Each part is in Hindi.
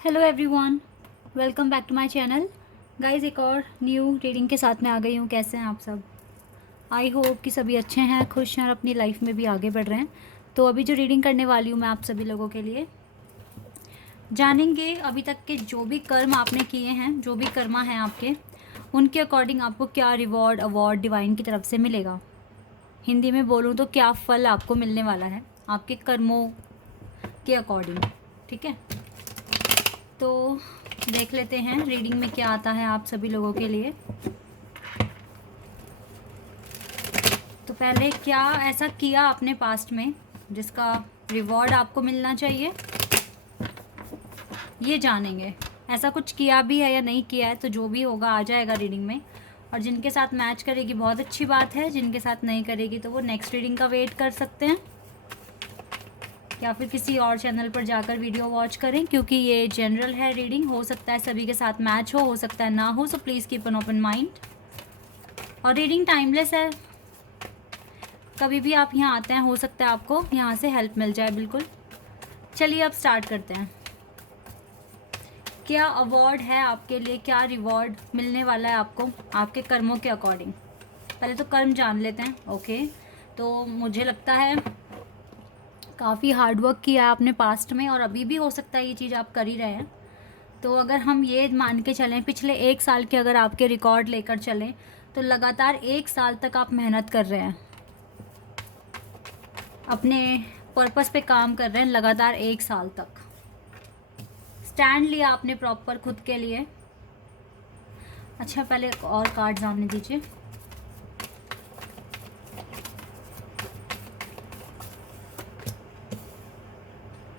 Hello everyone, welcome back to my channel. Guys, एक और न्यू रीडिंग के साथ मैं आ गई हूँ। कैसे हैं आप सब? आई होप कि सभी अच्छे हैं, खुश हैं और अपनी लाइफ में भी आगे बढ़ रहे हैं। तो अभी जो रीडिंग करने वाली हूँ मैं आप सभी लोगों के लिए, जानेंगे अभी तक के जो भी कर्म आपने किए हैं, जो भी कर्मा हैं आपके, उनके अकॉर्डिंग आपको क्या रिवॉर्ड अवार्ड डिवाइन की तरफ से मिलेगा। हिंदी में बोलूँ तो क्या फल आपको मिलने वाला है आपके कर्मों के अकॉर्डिंग। ठीक है, तो देख लेते हैं रीडिंग में क्या आता है आप सभी लोगों के लिए। तो पहले क्या ऐसा किया आपने पास्ट में जिसका रिवॉर्ड आपको मिलना चाहिए, ये जानेंगे। ऐसा कुछ किया भी है या नहीं किया है, तो जो भी होगा आ जाएगा रीडिंग में। और जिनके साथ मैच करेगी बहुत अच्छी बात है, जिनके साथ नहीं करेगी तो वो नेक्स्ट रीडिंग का वेट कर सकते हैं या फिर किसी और चैनल पर जाकर वीडियो वॉच करें, क्योंकि ये जनरल है रीडिंग। हो सकता है सभी के साथ मैच हो सकता है ना हो, so please keep an open mind. और रीडिंग टाइमलेस है, कभी भी आप यहाँ आते हैं, हो सकता है आपको यहाँ से हेल्प मिल जाए। बिल्कुल, चलिए अब स्टार्ट करते हैं। क्या अवार्ड है आपके लिए, क्या रिवॉर्ड मिलने वाला है आपको आपके कर्मों के अकॉर्डिंग। पहले तो कर्म जान लेते हैं। ओके, तो मुझे लगता है काफ़ी हार्डवर्क किया है आपने पास्ट में, और अभी भी हो सकता है ये चीज़ आप कर ही रहे हैं। तो अगर हम ये मान के चलें, पिछले 1 साल के अगर आपके रिकॉर्ड लेकर चलें, तो लगातार 1 साल तक आप मेहनत कर रहे हैं, अपने पर्पस पे काम कर रहे हैं लगातार 1 साल तक। स्टैंड लिया आपने प्रॉपर खुद के लिए। अच्छा, पहले एक और कार्ड सामने दीजिए।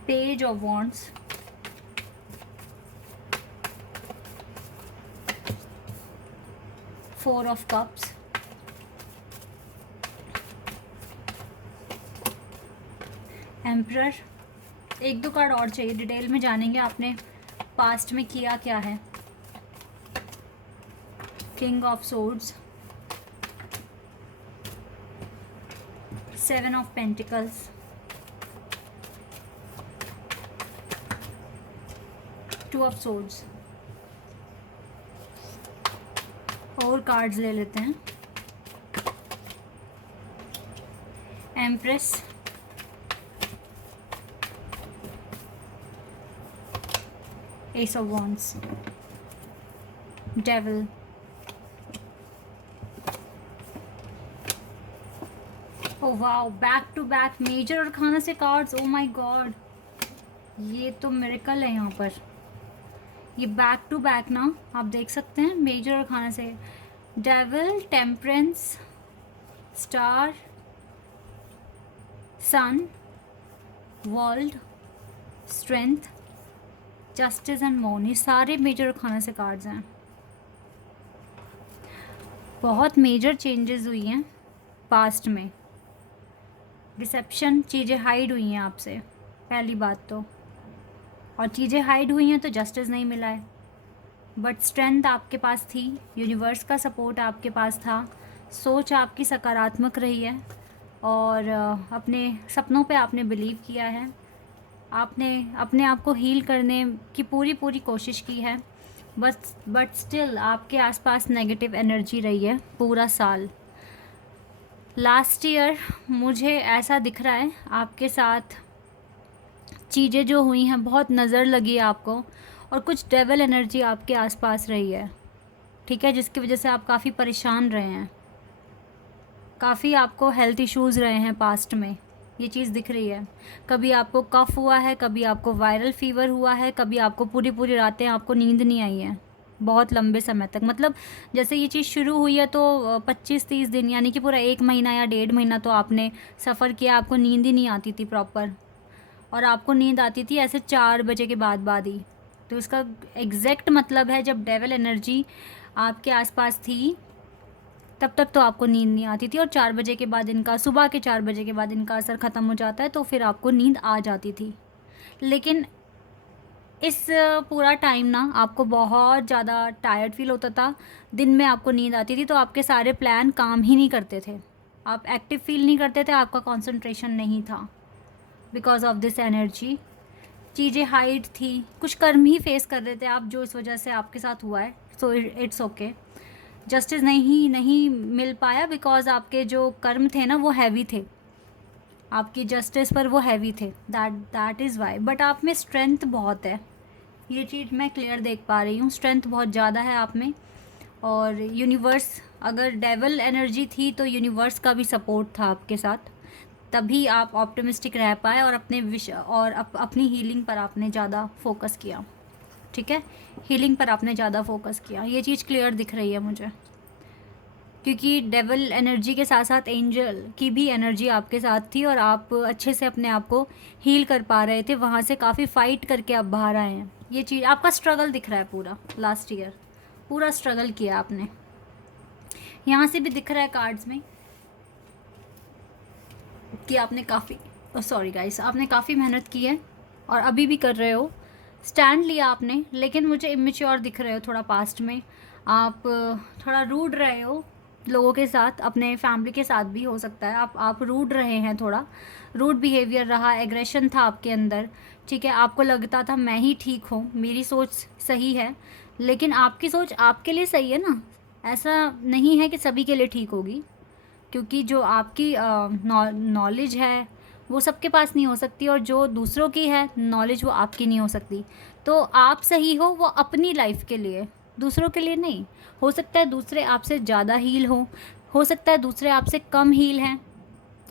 Page of wands, four of cups, emperor. एक दो कार्ड और चाहिए, डिटेल में जानेंगे आपने पास्ट में किया क्या है। King of swords, seven of pentacles, two of swords. और कार्ड्स ले लेते हैं। Empress, ace of wands, devil, oh wow, back to back major और खाना से कार्ड्स। ओ माय गॉड, ये तो मिरेकल है यहाँ पर। ये बैक टू बैक ना, आप देख सकते हैं, मेजर और खाना से। Devil, temperance, star, sun, world, strength, justice and moon, ये सारे मेजर और खाना से कार्ड्स हैं। बहुत मेजर चेंजेस हुई हैं पास्ट में। डिसेप्शन, चीज़ें हाइड हुई हैं आपसे, पहली बात तो। और चीज़ें हाइड हुई हैं तो जस्टिस नहीं मिला है, बट स्ट्रेंथ आपके पास थी, यूनिवर्स का सपोर्ट आपके पास था, सोच आपकी सकारात्मक रही है, और अपने सपनों पे आपने बिलीव किया है। आपने अपने आप को हील करने की पूरी पूरी कोशिश की है, बट स्टिल आपके आसपास नेगेटिव एनर्जी रही है पूरा साल। लास्ट ईयर मुझे ऐसा दिख रहा है आपके साथ चीज़ें जो हुई हैं, बहुत नज़र लगी है आपको, और कुछ डेविल एनर्जी आपके आसपास रही है। ठीक है, जिसकी वजह से आप काफ़ी परेशान रहे हैं, काफ़ी आपको हेल्थ इश्यूज़ रहे हैं पास्ट में, ये चीज़ दिख रही है। कभी आपको कफ हुआ है, कभी आपको वायरल फीवर हुआ है, कभी आपको पूरी पूरी रातें आपको नींद नहीं आई है बहुत लंबे समय तक। मतलब जैसे ये चीज़ शुरू हुई है तो 25-30 दिन, यानी कि पूरा 1 महीना या 1.5 महीना तो आपने सफ़र किया, आपको नींद ही नहीं आती थी प्रॉपर, और आपको नींद आती थी ऐसे 4 बजे के बाद ही। तो इसका एग्जैक्ट मतलब है, जब डेविल एनर्जी आपके आसपास थी तब तक तो आपको नींद नहीं आती थी, और 4 बजे के बाद इनका, सुबह के 4 बजे के बाद इनका असर ख़त्म हो जाता है, तो फिर आपको नींद आ जाती थी। लेकिन इस पूरा टाइम ना आपको बहुत ज़्यादा टायर्ड फील होता था, दिन में आपको नींद आती थी, तो आपके सारे प्लान काम ही नहीं करते थे, आप एक्टिव फील नहीं करते थे, आपका कंसंट्रेशन नहीं था बिकॉज ऑफ दिस एनर्जी। चीज़ें हाइड थी, कुछ कर्म ही फेस कर रहे थे आप जो इस वजह से आपके साथ हुआ है। So it's okay. जस्टिस नहीं मिल पाया बिकॉज आपके जो कर्म थे ना वो हैवी थे, आपकी जस्टिस पर वो हैवी थे, दैट इज़ वाई। बट आप में स्ट्रेंथ बहुत है, ये चीज़ मैं क्लियर देख पा रही हूँ। स्ट्रेंथ बहुत ज़्यादा है आप में। और यूनिवर्स, अगर डेवल एनर्जी थी तो यूनिवर्स का भी सपोर्ट था आपके साथ, तभी आप ऑप्टिमिस्टिक रह पाए और अपने और अपनी हीलिंग पर आपने ज़्यादा फोकस किया। ठीक है, हीलिंग पर आपने ज़्यादा फोकस किया, ये चीज़ क्लियर दिख रही है मुझे। क्योंकि डेवल एनर्जी के साथ साथ एंजल की भी एनर्जी आपके साथ थी और आप अच्छे से अपने आप को हील कर पा रहे थे, वहाँ से काफ़ी फाइट करके आप बाहर आए हैं। ये चीज़ आपका स्ट्रगल दिख रहा है पूरा, लास्ट ईयर पूरा स्ट्रगल किया आपने। यहाँ से भी दिख रहा है कार्ड्स में कि आपने काफ़ी, सॉरी गाइस, आपने काफ़ी मेहनत की है और अभी भी कर रहे हो, स्टैंड लिया आपने। लेकिन मुझे इमेच्योर दिख रहे हो थोड़ा, पास्ट में आप थोड़ा रूड रहे हो लोगों के साथ, अपने फैमिली के साथ भी हो सकता है। आप रूड रहे हैं, थोड़ा रूड बिहेवियर रहा, एग्रेशन था आपके अंदर। ठीक है, आपको लगता था मैं ही ठीक हूँ, मेरी सोच सही है, लेकिन आपकी सोच आपके लिए सही है ना, ऐसा नहीं है कि सभी के लिए ठीक होगी। क्योंकि जो आपकी नॉलेज है वो सबके पास नहीं हो सकती, और जो दूसरों की है नॉलेज वो आपकी नहीं हो सकती। तो आप सही हो वो अपनी लाइफ के लिए, दूसरों के लिए नहीं। हो सकता है दूसरे आपसे ज़्यादा हील हो सकता है दूसरे आपसे कम हील हैं,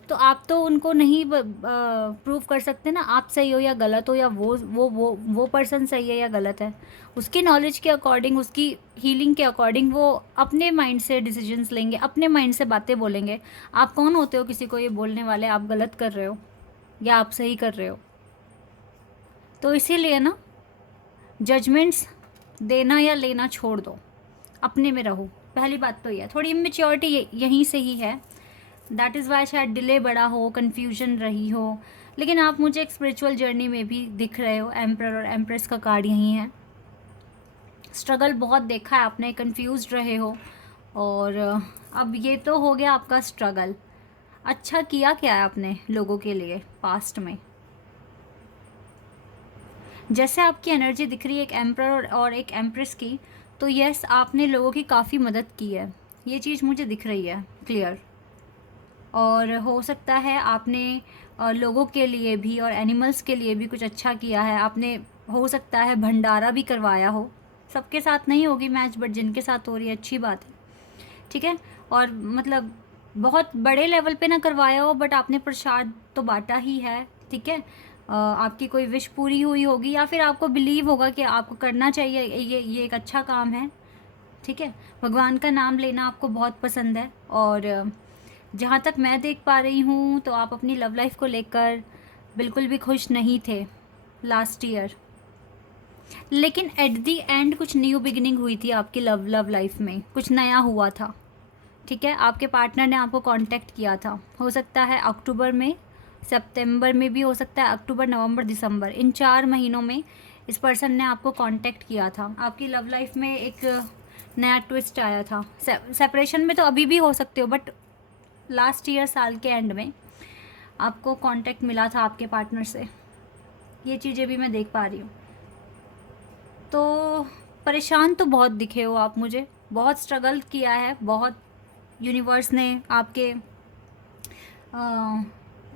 तो आप तो उनको नहीं प्रूव कर सकते ना आप सही हो या गलत हो, या वो पर्सन सही है या गलत है। उसकी नॉलेज के अकॉर्डिंग, उसकी हीलिंग के अकॉर्डिंग वो अपने माइंड से डिसीजंस लेंगे, अपने माइंड से बातें बोलेंगे। आप कौन होते हो किसी को ये बोलने वाले आप गलत कर रहे हो या आप सही कर रहे हो? तो इसीलिए ना, जजमेंट्स देना या लेना छोड़ दो, अपने में रहो। पहली बात तो ये है, थोड़ी इमेच्योरिटी यहीं से ही है। दैट इज़ वाई शायद डिले बड़ा हो, कन्फ्यूजन रही हो। लेकिन आप मुझे एक स्पिरिचुअल जर्नी में भी दिख रहे हो, एम्प्रर और एम्प्रेस का कार्ड यहीं है। स्ट्रगल बहुत देखा है आपने, कंफ्यूज रहे हो, और अब ये तो हो गया आपका स्ट्रगल। अच्छा किया क्या है आपने लोगों के लिए पास्ट में? जैसे आपकी एनर्जी दिख रही है एक एम्प्रर और एक एम्प्रेस की, तो यस आपने लोगों की काफ़ी मदद की है, ये चीज़ मुझे दिख रही है क्लियर। और हो सकता है आपने लोगों के लिए भी और एनिमल्स के लिए भी कुछ अच्छा किया है आपने। हो सकता है भंडारा भी करवाया हो, सबके साथ नहीं होगी मैच, बट जिनके साथ हो रही है अच्छी बात है। ठीक है, और मतलब बहुत बड़े लेवल पे ना करवाया हो, बट आपने प्रसाद तो बांटा ही है। ठीक है, आपकी कोई विश पूरी हुई होगी, या फिर आपको बिलीव होगा कि आपको करना चाहिए, ये एक अच्छा काम है। ठीक है, भगवान का नाम लेना आपको बहुत पसंद है, और जहाँ तक मैं देख पा रही हूँ तो आप अपनी लव लाइफ को लेकर बिल्कुल भी खुश नहीं थे लास्ट ईयर। लेकिन एट दी एंड कुछ न्यू बिगिनिंग हुई थी आपकी लव लाइफ में, कुछ नया हुआ था। ठीक है, आपके पार्टनर ने आपको कांटेक्ट किया था, हो सकता है अक्टूबर में, सितंबर में भी हो सकता है, अक्टूबर नवंबर दिसंबर, इन 4 महीनों में इस पर्सन ने आपको कांटेक्ट किया था। आपकी लव लाइफ में एक नया ट्विस्ट आया था। सेपरेशन में तो अभी भी हो सकते हो, बट लास्ट ईयर साल के एंड में आपको कांटेक्ट मिला था आपके पार्टनर से, ये चीज़ें भी मैं देख पा रही हूँ। तो परेशान तो बहुत दिखे हो आप मुझे, बहुत स्ट्रगल किया है, बहुत यूनिवर्स ने आपके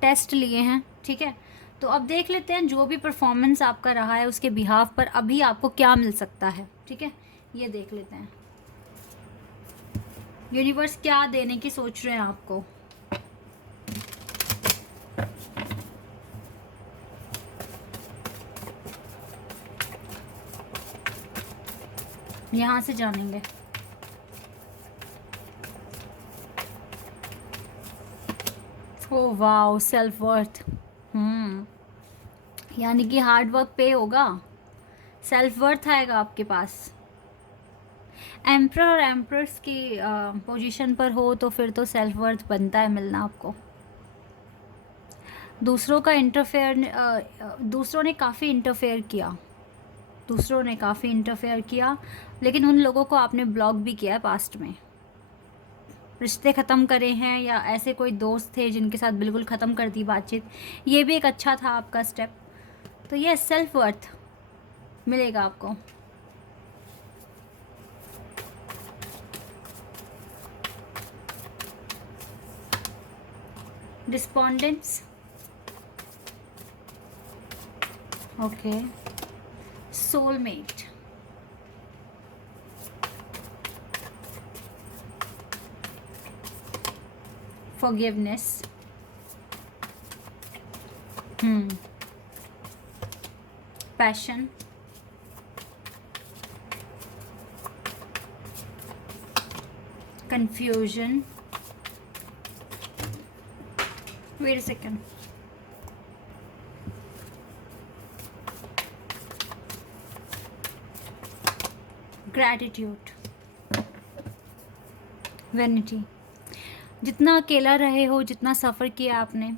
टेस्ट लिए हैं। ठीक है, तो अब देख लेते हैं जो भी परफॉर्मेंस आपका रहा है उसके बिहाफ पर अभी आपको क्या मिल सकता है। ठीक है, ये देख लेते हैं यूनिवर्स क्या देने की सोच रहे हैं आपको। यहाँ से जानेंगे। Oh wow, self worth. यानी कि हार्ड वर्क पे होगा, सेल्फ वर्थ आएगा आपके पास। एम्प्रर और एम्प्रेस की पोजीशन पर हो तो फिर तो सेल्फ वर्थ बनता है मिलना आपको। दूसरों का दूसरों ने काफ़ी इंटरफेयर किया, लेकिन उन लोगों को आपने ब्लॉक भी किया है पास्ट में। रिश्ते ख़त्म करे हैं, या ऐसे कोई दोस्त थे जिनके साथ बिल्कुल ख़त्म कर दी बातचीत, ये भी एक अच्छा था आपका स्टेप। तो तो ये सेल्फ वर्थ मिलेगा आपको। Respondents, okay, soulmate, forgiveness, passion, confusion, wait a second, gratitude, vanity। जितना अकेला रहे हो, जितना सफ़र किया आपने,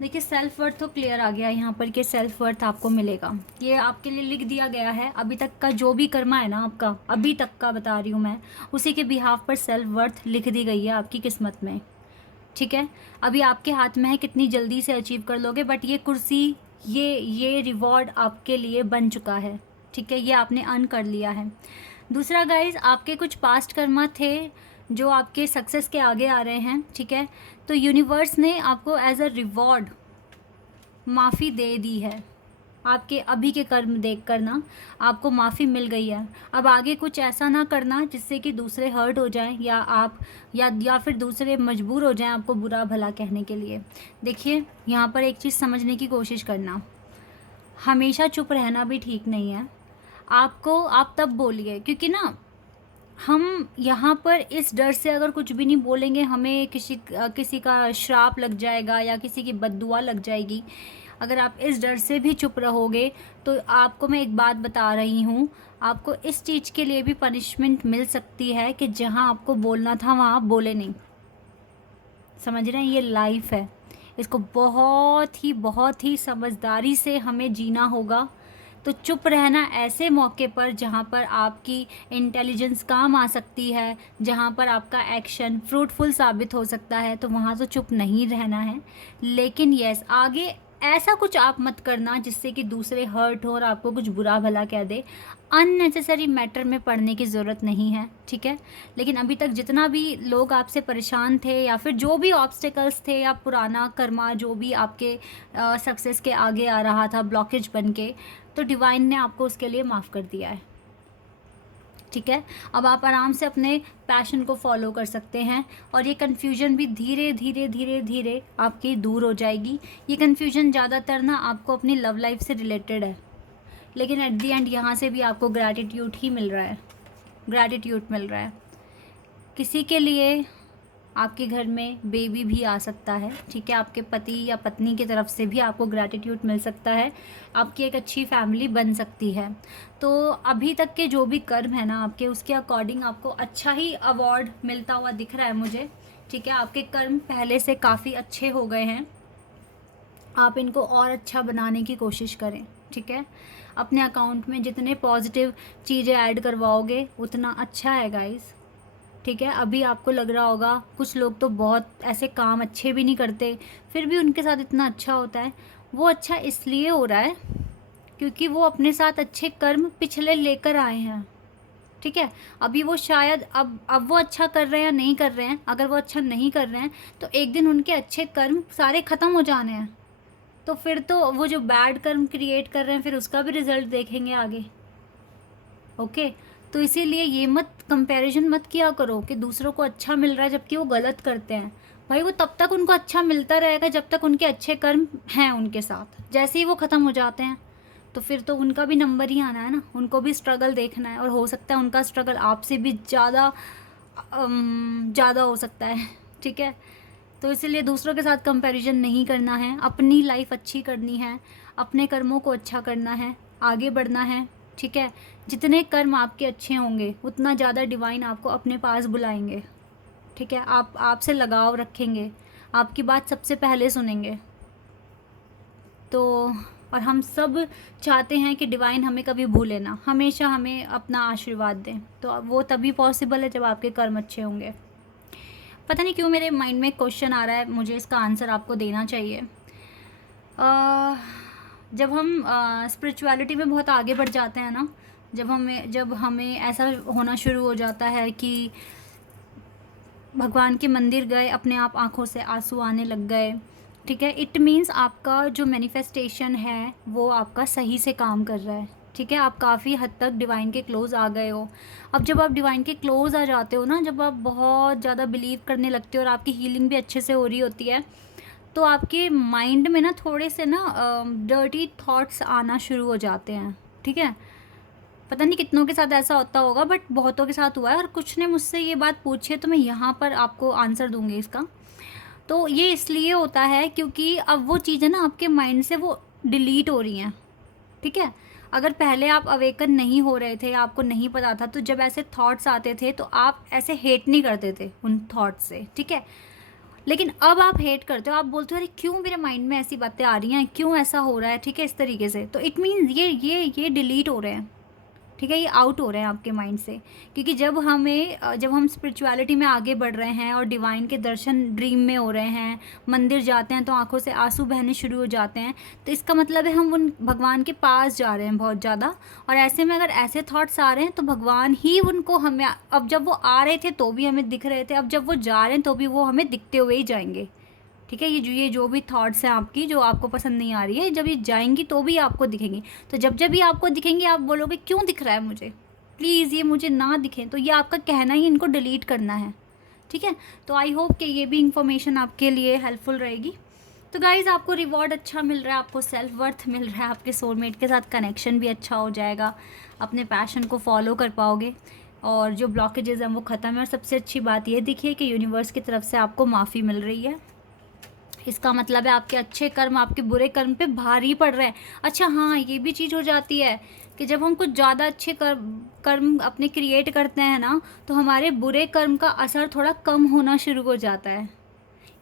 देखिए सेल्फ वर्थ तो क्लियर आ गया यहाँ पर कि सेल्फ वर्थ आपको मिलेगा। ये आपके लिए लिख दिया गया है। अभी तक का जो भी कर्मा है ना आपका, अभी तक का बता रही हूँ मैं, उसी के बिहाफ पर सेल्फ वर्थ लिख दी गई है आपकी किस्मत में। ठीक है, अभी आपके हाथ में है, कितनी जल्दी से अचीव कर लोगे। बट ये कुर्सी, ये रिवॉर्ड आपके लिए बन चुका है। ठीक है, ये आपने अर्न कर लिया है। दूसरा गाइज, आपके कुछ पास्ट कर्मा थे जो आपके सक्सेस के आगे आ रहे हैं। ठीक है, तो यूनिवर्स ने आपको एज अ रिवॉर्ड माफ़ी दे दी है। आपके अभी के कर्म देख कर ना आपको माफ़ी मिल गई है। अब आगे कुछ ऐसा ना करना जिससे कि दूसरे हर्ट हो जाएं, या आप या फिर दूसरे मजबूर हो जाएं आपको बुरा भला कहने के लिए। देखिए, यहाँ पर एक चीज़ समझने की कोशिश करना, हमेशा चुप रहना भी ठीक नहीं है। आप तब बोलिए, क्योंकि ना हम यहाँ पर इस डर से अगर कुछ भी नहीं बोलेंगे, हमें किसी का श्राप लग जाएगा या किसी की बद्दुआ लग जाएगी। अगर आप इस डर से भी चुप रहोगे तो आपको मैं एक बात बता रही हूँ, आपको इस चीज़ के लिए भी पनिशमेंट मिल सकती है कि जहाँ आपको बोलना था वहाँ आप बोले नहीं। समझ रहे हैं, ये लाइफ है, इसको बहुत ही समझदारी से हमें जीना होगा। तो चुप रहना ऐसे मौके पर जहाँ पर आपकी इंटेलिजेंस काम आ सकती है, जहाँ पर आपका एक्शन फ्रूटफुल साबित हो सकता है, तो वहाँ तो चुप नहीं रहना है। लेकिन यस, आगे ऐसा कुछ आप मत करना जिससे कि दूसरे हर्ट हो और आपको कुछ बुरा भला कह दे। अननेसेसरी मैटर में पड़ने की ज़रूरत नहीं है। ठीक है, लेकिन अभी तक जितना भी लोग आपसे परेशान थे या फिर जो भी ऑब्स्टिकल्स थे या पुराना कर्मा जो भी आपके सक्सेस के आगे आ रहा था ब्लॉकेज बन के, तो डिवाइन ने आपको उसके लिए माफ़ कर दिया है। ठीक है, अब आप आराम से अपने पैशन को फॉलो कर सकते हैं और ये कन्फ्यूजन भी धीरे धीरे आपकी दूर हो जाएगी। ये कन्फ्यूजन ज़्यादातर ना आपको अपनी लव लाइफ से रिलेटेड है, लेकिन एट दी एंड यहाँ से भी आपको ग्रैटिट्यूड ही मिल रहा है, ग्रैटिट्यूड मिल रहा है। किसी के लिए आपके घर में बेबी भी आ सकता है। ठीक है, आपके पति या पत्नी की तरफ से भी आपको ग्रैटिट्यूड मिल सकता है, आपकी एक अच्छी फैमिली बन सकती है। तो अभी तक के जो भी कर्म है ना आपके, उसके अकॉर्डिंग आपको अच्छा ही अवार्ड मिलता हुआ दिख रहा है मुझे। ठीक है, आपके कर्म पहले से काफ़ी अच्छे हो गए हैं, आप इनको और अच्छा बनाने की कोशिश करें। ठीक है, अपने अकाउंट में जितने पॉजिटिव चीज़ें ऐड करवाओगे उतना अच्छा है गाइस। ठीक है, अभी आपको लग रहा होगा कुछ लोग तो बहुत ऐसे काम अच्छे भी नहीं करते, फिर भी उनके साथ इतना अच्छा होता है। वो अच्छा इसलिए हो रहा है क्योंकि वो अपने साथ अच्छे कर्म पिछले लेकर आए हैं। ठीक है, अभी वो शायद अब वो अच्छा कर रहे हैं या नहीं कर रहे हैं। अगर वो अच्छा नहीं कर रहे हैं तो एक दिन उनके अच्छे कर्म सारे ख़त्म हो जाने हैं, तो फिर तो वो जो बैड कर्म क्रिएट कर रहे हैं फिर उसका भी रिजल्ट देखेंगे आगे। ओके, तो इसीलिए ये मत कंपैरिजन मत किया करो कि दूसरों को अच्छा मिल रहा है जबकि वो गलत करते हैं। भाई वो तब तक उनको अच्छा मिलता रहेगा जब तक उनके अच्छे कर्म हैं उनके साथ। जैसे ही वो ख़त्म हो जाते हैं तो फिर तो उनका भी नंबर ही आना है ना, उनको भी स्ट्रगल देखना है, और हो सकता है उनका स्ट्रगल आपसे भी ज़्यादा हो सकता है। ठीक है, तो इसीलिए दूसरों के साथ कंपैरिजन नहीं करना है, अपनी लाइफ अच्छी करनी है, अपने कर्मों को अच्छा करना है, आगे बढ़ना है। ठीक है, जितने कर्म आपके अच्छे होंगे उतना ज़्यादा डिवाइन आपको अपने पास बुलाएंगे। ठीक है, आपसे लगाव रखेंगे, आपकी बात सबसे पहले सुनेंगे। तो और हम सब चाहते हैं कि डिवाइन हमें कभी भूले ना, हमेशा हमें अपना आशीर्वाद दें। तो वो तभी पॉसिबल है जब आपके कर्म अच्छे होंगे। पता नहीं क्यों मेरे माइंड में क्वेश्चन आ रहा है, मुझे इसका आंसर आपको देना चाहिए। जब हम स्पिरिचुअलिटी में बहुत आगे बढ़ जाते हैं ना, जब हमें ऐसा होना शुरू हो जाता है कि भगवान के मंदिर गए, अपने आप आँखों से आंसू आने लग गए, ठीक है, इट मीन्स आपका जो मैनिफेस्टेशन है वो आपका सही से काम कर रहा है, ठीक है, आप काफ़ी हद तक डिवाइन के क्लोज़ आ गए हो। अब जब आप डिवाइन के क्लोज़ आ जाते हो ना, जब आप बहुत ज़्यादा बिलीव करने लगते हो और आपकी हीलिंग भी अच्छे से हो रही होती है, तो आपके माइंड में ना थोड़े से ना डर्टी थॉट्स आना शुरू हो जाते हैं, ठीक है। पता नहीं कितनों के साथ ऐसा होता होगा, बट बहुतों के साथ हुआ है, और कुछ ने मुझसे ये बात पूछी है तो मैं यहाँ पर आपको आंसर दूंगी इसका। तो ये इसलिए होता है क्योंकि अब वो चीज़ें ना आपके माइंड से वो डिलीट हो रही हैं, ठीक है। अगर पहले आप अवेकन नहीं हो रहे थे, आपको नहीं पता था, तो जब ऐसे थॉट्स आते थे तो आप ऐसे हेट नहीं करते थे उन थॉट्स से, ठीक है। लेकिन अब आप हेट करते हो, आप बोलते हो अरे क्यों मेरे माइंड में ऐसी बातें आ रही हैं, क्यों ऐसा हो रहा है, ठीक है, इस तरीके से। तो इट मीन्स ये डिलीट हो रहे हैं, ठीक है, ये आउट हो रहे हैं आपके माइंड से। क्योंकि जब हम स्पिरिचुअलिटी में आगे बढ़ रहे हैं और डिवाइन के दर्शन ड्रीम में हो रहे हैं, मंदिर जाते हैं तो आंखों से आंसू बहने शुरू हो जाते हैं, तो इसका मतलब है हम उन भगवान के पास जा रहे हैं बहुत ज़्यादा। और ऐसे में अगर ऐसे थॉट्स आ रहे हैं तो भगवान ही उनको हमें, अब जब वो आ रहे थे तो भी हमें दिख रहे थे, अब जब वो जा रहे हैं तो भी वो हमें दिखते हुए ही जाएंगे, ठीक है। ये जो भी थॉट्स हैं आपकी जो आपको पसंद नहीं आ रही है, जब ये जाएंगी तो भी आपको दिखेंगी। तो जब जब भी आपको दिखेंगी आप बोलोगे क्यों दिख रहा है मुझे, प्लीज़ ये मुझे ना दिखे, तो ये आपका कहना ही इनको डिलीट करना है, ठीक है। तो आई होप कि ये भी इंफॉर्मेशन आपके लिए हेल्पफुल रहेगी। तो गाइज़, आपको रिवॉर्ड अच्छा मिल रहा है, आपको सेल्फ वर्थ मिल रहा है, आपके सोलमेट के साथ कनेक्शन भी अच्छा हो जाएगा, अपने पैशन को फॉलो कर पाओगे, और जो ब्लॉकेजेस हैं वो ख़त्म है। और सबसे अच्छी बात ये दिखिए कि यूनिवर्स की तरफ से आपको माफ़ी मिल रही है। इसका मतलब है आपके अच्छे कर्म आपके बुरे कर्म पे भारी पड़ रहे हैं। अच्छा हाँ, ये भी चीज़ हो जाती है कि जब हम कुछ ज़्यादा अच्छे कर्म अपने क्रिएट करते हैं ना, तो हमारे बुरे कर्म का असर थोड़ा कम होना शुरू हो जाता है।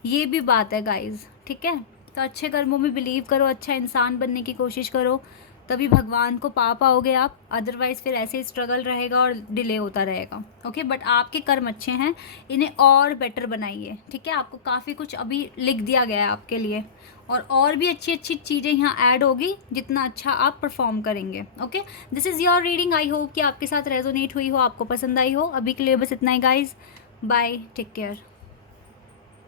ये भी बात है गाइज, ठीक है। तो अच्छे कर्मों में बिलीव करो, अच्छा इंसान बनने की कोशिश करो, तभी भगवान को पा पाओगे आप। अदरवाइज़ फिर ऐसे ही स्ट्रगल रहेगा और डिले होता रहेगा, ओके। बट आपके कर्म अच्छे हैं, इन्हें और बेटर बनाइए, ठीक है। आपको काफ़ी कुछ अभी लिख दिया गया है आपके लिए, और भी अच्छी अच्छी चीज़ें यहाँ ऐड होगी जितना अच्छा आप परफॉर्म करेंगे, okay. This is your reading, I hope कि आपके साथ रेजोनेट हुई हो, आपको पसंद आई हो। अभी के लिए बस इतना ही गाइज, बाय, टेक केयर।